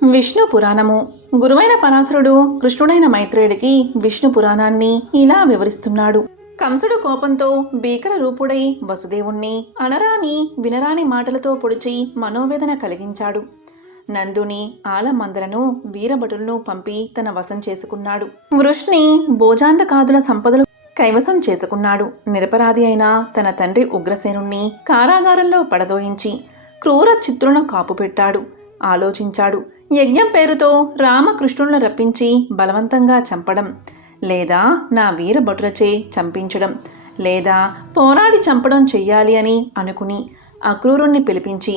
విష్ణు పురాణము. గురువైన పరాశరుడు కృష్ణుడైన మైత్రేయుడికి విష్ణు పురాణాన్ని ఇలా వివరిస్తున్నాడు. కంసుడు కోపంతో భీకర రూపుడై వసుదేవుణ్ణి అనరాని వినరాని మాటలతో పొడిచి మనోవేదన కలిగించాడు. నందుని ఆలమందలను వీరభటులను పంపి తన వశం చేసుకున్నాడు. వృష్ణి భోజాంతకాదుల సంపదలు కైవసం చేసుకున్నాడు. నిరపరాధి అయిన తన తండ్రి ఉగ్రసేనుణ్ణి కారాగారంలో పడదోయించి క్రూర చిత్రులను కాపుపెట్టాడు. ఆలోచించాడు. యజ్ఞం పేరుతో రామకృష్ణులను రప్పించి బలవంతంగా చంపడం, లేదా నా వీరభటులచే చంపించడం, లేదా పోరాడి చంపడం చెయ్యాలి అని అనుకుని అక్రూరుణ్ణి పిలిపించి,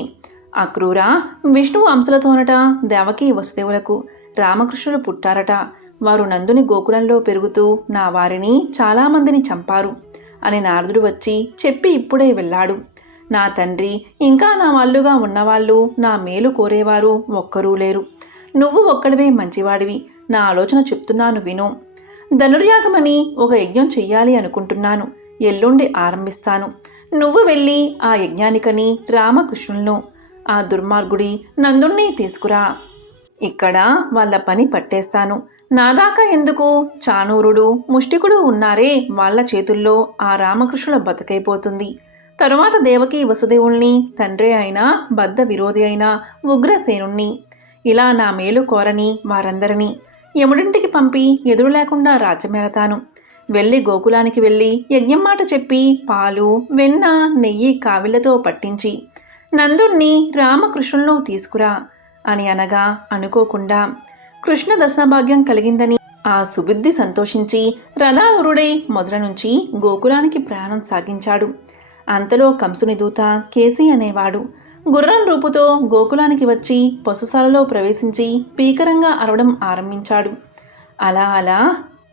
అక్రూరా, విష్ణువు అంశలతోనట దేవకీ వసుదేవులకు రామకృష్ణులు పుట్టారట. వారు నందుని గోకులంలో పెరుగుతూ నా వారిని చాలామందిని చంపారు అని నారదుడు వచ్చి చెప్పి ఇప్పుడే వెళ్ళాడు. నా తండ్రి ఇంకా నా వాళ్ళుగా ఉన్నవాళ్ళు, నా మేలు కోరేవారు ఒక్కరూ లేరు. నువ్వు ఒక్కడివే మంచివాడివి. నా ఆలోచన చెప్తున్నాను విను. ధనుర్యాగమని ఒక యజ్ఞం చెయ్యాలి అనుకుంటున్నాను. ఎల్లుండి ఆరంభిస్తాను. నువ్వు వెళ్ళి ఆ యజ్ఞానికని రామకృష్ణులను, ఆ దుర్మార్గుడి నందుణ్ణి తీసుకురా. ఇక్కడ వాళ్ళ పని పట్టేస్తాను. నాదాకా ఎందుకు? చాణూరుడు, ముష్టికుడు ఉన్నారే, వాళ్ళ చేతుల్లో ఆ రామకృష్ణుల బతుకైపోతుంది. తరువాత దేవకి వసుదేవుల్ని, తండ్రి అయినా బద్ధ విరోధి అయిన ఉగ్రసేనుణ్ణి, ఇలా నా మేలు కోరని వారందరినీ యముడింటికి పంపి ఎదురు లేకుండా రాజ్యమేరతాను. వెళ్ళి గోకులానికి వెళ్ళి యజ్ఞం మాట చెప్పి పాలు, వెన్న, నెయ్యి కావిళ్లతో పట్టించి నందుణ్ణి రామకృష్ణులను తీసుకురా అని అనగా అనుకోకుండా కృష్ణ దర్శనభాగ్యం కలిగిందని ఆ సుబుద్ధి సంతోషించి రథారూఢై మొదల నుంచి గోకులానికి ప్రయాణం సాగించాడు. అంతలో కంసుని దూత కేసి అనేవాడు గుర్రం రూపుతో గోకులానికి వచ్చి పశుశాలలో ప్రవేశించి భీకరంగా అరవడం ఆరంభించాడు. అలా అలా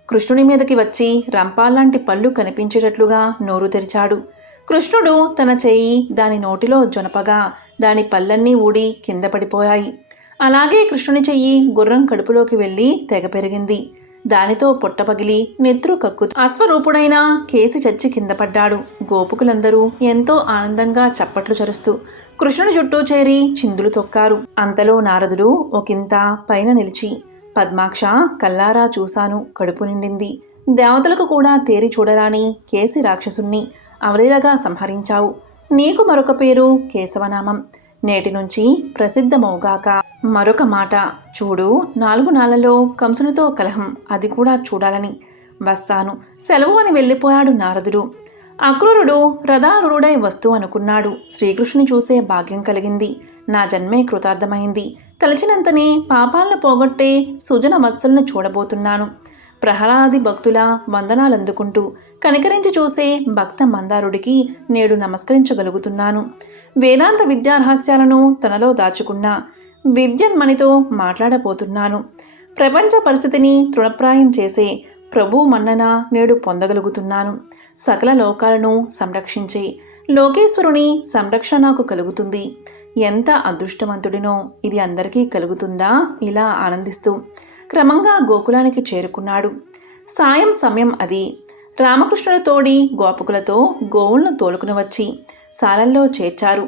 కృష్ణుని మీదకి వచ్చి రంపాల్లాంటి పళ్ళు కనిపించేటట్లుగా నోరు తెరిచాడు. కృష్ణుడు తన చెయ్యి దాని నోటిలో జొనపగా దాని పళ్ళన్నీ ఊడి కింద పడిపోయాయి. అలాగే కృష్ణుని చెయ్యి గుర్రం కడుపులోకి వెళ్ళి తెగ పెరిగింది. దానితో పొట్టపగిలి నెత్తురు కక్కు అశ్వరూపుడైన కేసి చచ్చి కింద పడ్డాడు. గోపుకులందరూ ఎంతో ఆనందంగా చప్పట్లు చరుస్తూ కృష్ణుని చుట్టూ చేరి చిందులు తొక్కారు. అంతలో నారదుడు ఒకంత పైన నిలిచి, పద్మాక్ష, కల్లారా చూశాను, కడుపు నిండింది. దేవతలకు కూడా తేరి చూడరాని కేసి రాక్షసుణ్ణి అవలీలగా సంహరించావు. నీకు మరొక పేరు కేశవనామం. నేటి నుంచి ప్రసిద్ధమవుగాక. మరొక మాట చూడు, 4 నాళ్లలో కంసునితో కలహం, అది కూడా చూడాలని వస్తాను, సెలవు అని వెళ్ళిపోయాడు నారదుడు. అక్రూరుడు రథారూఢై వస్తూ అనుకున్నాడు, శ్రీకృష్ణుని చూసే భాగ్యం కలిగింది. నా జన్మే కృతార్థమైంది. తలచినంతనే పాపాలను పోగొట్టే సుజన మత్సలను చూడబోతున్నాను. ప్రహ్లాది భక్తుల వందనాలందుకుంటూ కనికరించి చూసే భక్త మందారుడికి నేడు నమస్కరించగలుగుతున్నాను. వేదాంత విద్యారహస్యాలను తనలో దాచుకున్న విద్యన్మణితో మాట్లాడబోతున్నాను. ప్రపంచ పరిస్థితిని తృణప్రాయం చేసే ప్రభు మన్నన నేడు పొందగలుగుతున్నాను. సకల లోకాలను సంరక్షించే లోకేశ్వరుని సంరక్షణ నాకు కలుగుతుంది. ఎంత అదృష్టవంతుడినో, ఇది అందరికీ కలుగుతుందా? ఇలా ఆనందిస్తూ క్రమంగా గోకులానికి చేరుకున్నాడు. సాయం సమయం అది. రామకృష్ణుడు తోడి గోపకులతో గోవులను తోలుకుని వచ్చి శాలల్లో చేర్చారు.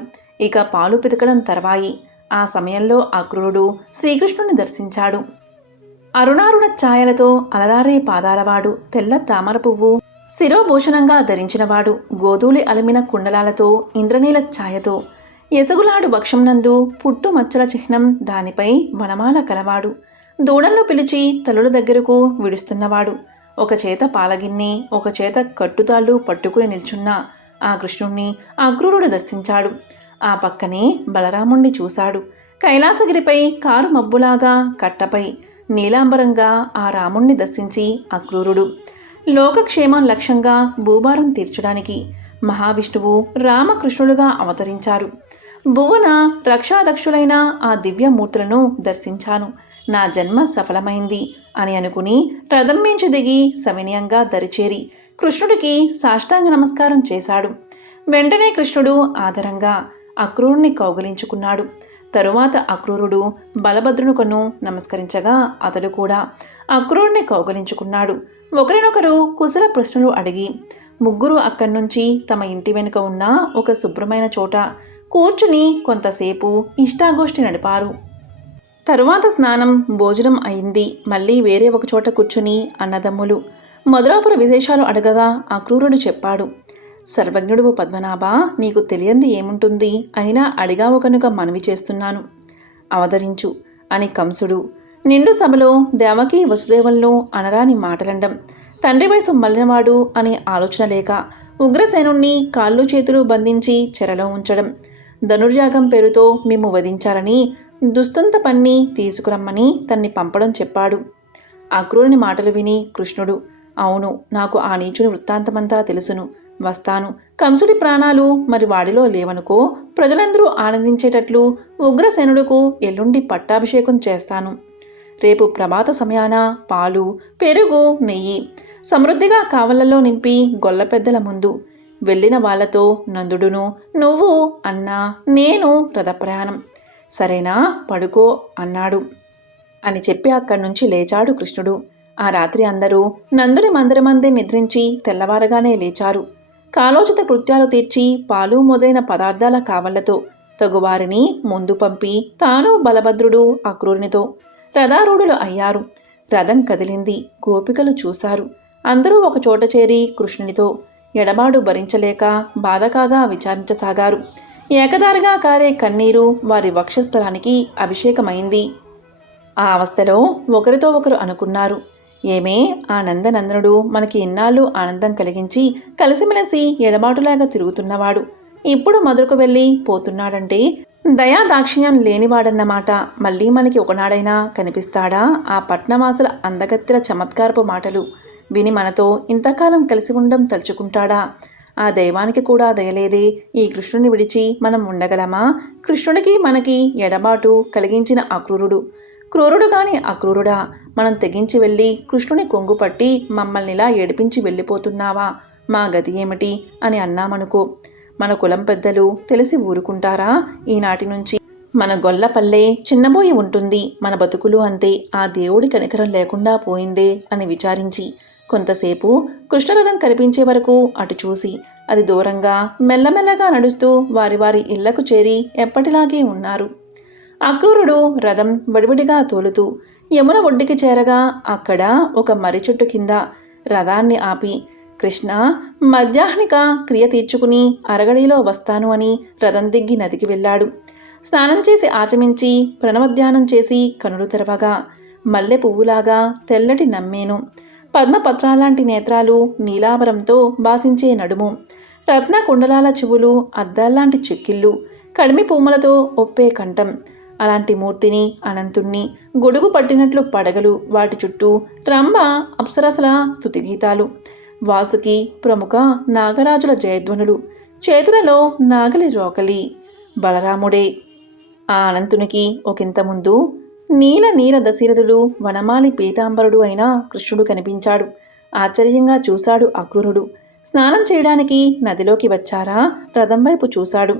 ఇక పాలు పితకడం తర్వాయి. ఆ సమయంలో అక్రూరుడు శ్రీకృష్ణుని దర్శించాడు. అరుణారుణ ఛాయలతో అలరారే పాదాలవాడు, తెల్ల తామర పువ్వు శిరోభూషణంగా ధరించినవాడు, గోధూళి అలిమిన కుండలాలతో ఇంద్రనీల ఛాయతో ఎసగులాడు వక్షంనందు పుట్టుమచ్చల చిహ్నం, దానిపై వనమాల కలవాడు, దూడలను పిలిచి తల్లుల దగ్గరకు విడుస్తున్నవాడు, ఒక చేత పాలగిన్ని, ఒక చేత కట్టుతాళ్ళు పట్టుకుని నిల్చున్న ఆ కృష్ణుణ్ణి అక్రూరుడు దర్శించాడు. ఆ పక్కనే బలరాముణ్ణి చూశాడు. కైలాసగిరిపై కారు మబ్బులాగా కట్టపై నీలాంబరంగా ఆ రాముణ్ణి దర్శించి అక్రూరుడు లోకక్షేమం లక్ష్యంగా భూభారం తీర్చడానికి మహావిష్ణువు రామకృష్ణులుగా అవతరించారు. భువన రక్షాదక్షులైన ఆ దివ్యమూర్తులను దర్శించాను. నా జన్మ సఫలమైంది అని అనుకుని రథం మించి దిగి సవినయంగా దరిచేరి కృష్ణుడికి సాష్టాంగ నమస్కారం చేశాడు. వెంటనే కృష్ణుడు ఆదరంగా అక్రూరుణ్ణి కౌగిలించుకున్నాడు. తరువాత అక్రూరుడు బలభద్రునికను నమస్కరించగా అతడు కూడా అక్రూరుణ్ణి కౌగిలించుకున్నాడు. ఒకరినొకరు కుశల ప్రశ్నలు అడిగి ముగ్గురు అక్కడి నుంచి తమ ఇంటి వెనుక ఉన్న ఒక శుభ్రమైన చోట కూర్చుని కొంతసేపు ఇష్టాగోష్ఠి నడిపారు. తరువాత స్నానం, భోజనం అయింది. మళ్ళీ వేరే ఒకచోట కూర్చుని అన్నదమ్ములు మధురాపుర విశేషాలు అడగగా అక్రూరుడు చెప్పాడు. సర్వజ్ఞుడువు పద్మనాభ, నీకు తెలియంది ఏముంటుంది, అయినా అడిగావు కనుక మనవి చేస్తున్నాను, అవతరించు అని కంసుడు నిండు సభలో దేవకీ వసుదేవులను అనరాని మాటలండం. తండ్రి వయసు మళ్ళినవాడు అనే ఆలోచన లేక ఉగ్రసేనుణ్ణి కాళ్ళు చేతులు బంధించి చెరలో ఉంచడం, ధనుర్యాగం పేరుతో మేము వధించాలని దుస్తుంత పన్ని తీసుకురమ్మని తన్ని పంపడం చెప్పాడు. అక్రూరుని మాటలు విని కృష్ణుడు, అవును, నాకు ఆ నీచుని వృత్తాంతమంతా తెలుసును, వస్తాను. కంసుడి ప్రాణాలు మరి వాడిలో లేవనుకో, ప్రజలందరూ ఆనందించేటట్లు ఉగ్రసేనుడుకు ఎల్లుండి పట్టాభిషేకం చేస్తాను. రేపు ప్రభాత సమయాన పాలు, పెరుగు, నెయ్యి సమృద్ధిగా కావలలో నింపి గొల్ల పెద్దల ముందు వెళ్ళిన వాళ్లతో నందుడును, నువ్వు, అన్నా, నేను రథప్రయాణం. సరేనా, పడుకో అన్నాడు అని చెప్పి అక్కడి నుంచి లేచాడు కృష్ణుడు. ఆ రాత్రి అందరూ నందుని మందిరమందే నిద్రించి తెల్లవారగానే లేచారు. కాలోచిత కృత్యాలు తీర్చి పాలు మొదలైన పదార్థాల కావళ్లతో తగువారిని ముందు పంపి తాను బలభద్రుడు అక్రూరునితో రథారూఢులు అయ్యారు. రథం కదిలింది. గోపికలు చూశారు. అందరూ ఒకచోట చేరి కృష్ణునితో ఎడబాడు భరించలేక బాధకాగా విచారించసాగారు. ఏకదారిగా కారే కన్నీరు వారి వక్షస్థలానికి అభిషేకమైంది. ఆ అవస్థలో ఒకరితో ఒకరు అనుకున్నారు, ఏమే, ఆ నందనందనుడు మనకి ఇన్నాళ్ళు ఆనందం కలిగించి కలిసిమెలిసి ఎడబాటులాగా తిరుగుతున్నవాడు ఇప్పుడు మధురకు వెళ్ళి పోతున్నాడంటే దయా దాక్షిణ్యం లేనివాడన్నమాట. మళ్ళీ మనకి ఒకనాడైనా కనిపిస్తాడా? ఆ పట్నవాసుల అందగత్తెల చమత్కారపు మాటలు విని మనతో ఇంతకాలం కలిసి ఉండడం తలుచుకుంటాడా? ఆ దైవానికి కూడా దయలేదే. ఈ కృష్ణుని విడిచి మనం ఉండగలమా? కృష్ణుడికి మనకి ఎడబాటు కలిగించిన అక్రూరుడు క్రూరుడు కాని అక్రూరుడా? మనం తెగించి వెళ్ళి కృష్ణుని కొంగుపట్టి మమ్మల్నిలా ఏడిపించి వెళ్ళిపోతున్నావా? మా గతి ఏమిటి అని అన్నామనుకో, మన కులం పెద్దలు తెలిసి ఊరుకుంటారా? ఈనాటి నుంచి మన గొల్లపల్లె చిన్నబోయి ఉంటుంది. మన బతుకులు అంతే. ఆ దేవుడి కనికరం లేకుండా పోయిందే అని విచారించి కొంతసేపు కృష్ణరథం కనిపించే వరకు అటు చూసి అది దూరంగా మెల్లమెల్లగా నడుస్తూ వారి వారి ఇళ్లకు చేరి ఎప్పటిలాగే ఉన్నారు. అక్రూరుడు రథం వడివడిగా తోలుతూ యమున ఒడ్డుకి చేరగా అక్కడ ఒక మర్రి చెట్టు కింద రథాన్ని ఆపి, కృష్ణ, మధ్యాహ్నిక క్రియ తీర్చుకుని అరగడిలో వస్తాను అని రథం దిగ్గి నదికి వెళ్ళాడు. స్నానం చేసి ఆచమించి ప్రణవధ్యానం చేసి కనులు తెరవగా మల్లె పువ్వులాగా తెల్లటి నమ్మేను, పద్మపత్రాలాంటి నేత్రాలు, నీలాభరంతో బాసించే నడుము, రత్న కుండలాల చెవులు, అద్దాల్లాంటి చెక్కిళ్ళు, కడిమి పూమలతో ఒప్పే కంఠం, అలాంటి మూర్తిని, అనంతుణ్ణి, గొడుగు పట్టినట్లు పడగలు, వాటి చుట్టూ రంభ అప్సరసల స్తుతిగీతాలు, వాసుకి ప్రముఖ నాగరాజుల జయధ్వనులు, చేతులలో నాగలి రోకలి, బలరాముడే. ఆ అనంతునికి ఒకంత ముందు నీల దశరథుడు, వనమాలి పీతాంబరుడు అయిన కృష్ణుడు కనిపించాడు. ఆశ్చర్యంగా చూశాడు అక్రూరుడు. స్నానం చేయడానికి నదిలోకి వచ్చారా? రథం వైపు చూశాడు.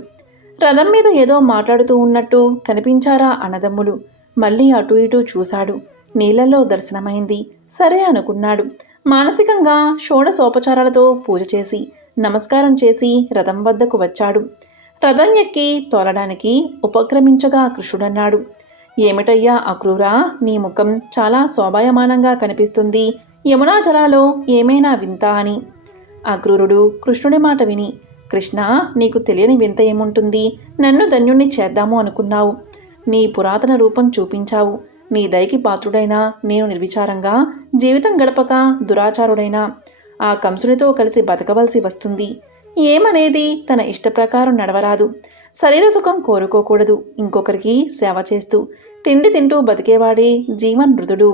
రథం మీద ఏదో మాట్లాడుతూ ఉన్నట్టు కనిపించారా అన్నదమ్ములు? మళ్ళీ అటు ఇటు చూశాడు. నీళ్లలో దర్శనమైంది. సరే అనుకున్నాడు. మానసికంగా షోడశోపచారాలతో పూజ చేసి నమస్కారం చేసి రథం వద్దకు వచ్చాడు. రథం ఎక్కి తోలడానికి ఉపక్రమించగా కృష్ణుడన్నాడు, ఏమిటయ్యా అక్రూరా, నీ ముఖం చాలా శోభాయమానంగా కనిపిస్తుంది. యమునా జలాలో ఏమైనా వింత అని. అక్రూరుడు కృష్ణుడి మాట విని, కృష్ణ, నీకు తెలియని వింత ఏముంటుంది? నన్ను ధన్యుణ్ణి చేద్దాము అనుకున్నావు. నీ పురాతన రూపం చూపించావు. నీ దయకి పాత్రుడైనా నేను నిర్విచారంగా జీవితం గడపక దురాచారుడైనా ఆ కంసునితో కలిసి బతకవలసి వస్తుంది. ఏమనేది తన ఇష్టప్రకారం నడవరాదు. శరీర సుఖం కోరుకోకూడదు. ఇంకొకరికి సేవ చేస్తూ తిండి తింటూ బతికేవాడే జీవన్మృతుడు.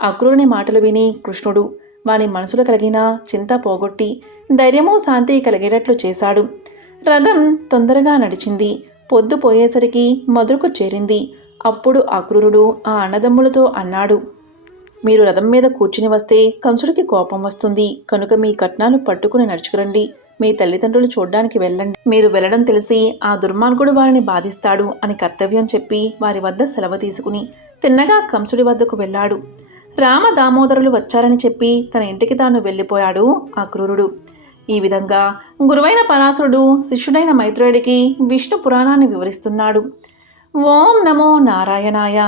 అక్రూరుని మాటలు విని కృష్ణుడు వాని మనసులో కలిగిన చింత పోగొట్టి ధైర్యమూ శాంతి కలిగేటట్లు చేశాడు. రథం తొందరగా నడిచింది. పొద్దు పోయేసరికి మధురకు చేరింది. అప్పుడు అక్రూరుడు ఆ అన్నదమ్ములతో అన్నాడు, మీరు రథం మీద కూర్చుని వస్తే కంసుడికి కోపం వస్తుంది. కనుక మీ కట్నాలు పట్టుకుని నడుచుకురండి. మీ తల్లిదండ్రులు చూడ్డానికి వెళ్ళండి. మీరు వెళ్ళడం తెలిసి ఆ దుర్మార్గుడు వారిని బాధిస్తాడు అని కర్తవ్యం చెప్పి వారి వద్ద సెలవు తీసుకుని తిన్నగా కంసుడి వద్దకు వెళ్ళాడు. రామ దామోదరులు వచ్చారని చెప్పి తన ఇంటికి తాను వెళ్ళిపోయాడు అక్రూరుడు. ఈ విధంగా గురువైన పరాశరుడు శిష్యుడైన మైత్రేయుడికి విష్ణు పురాణాన్ని వివరిస్తున్నాడు. ఓం నమో నారాయణాయ.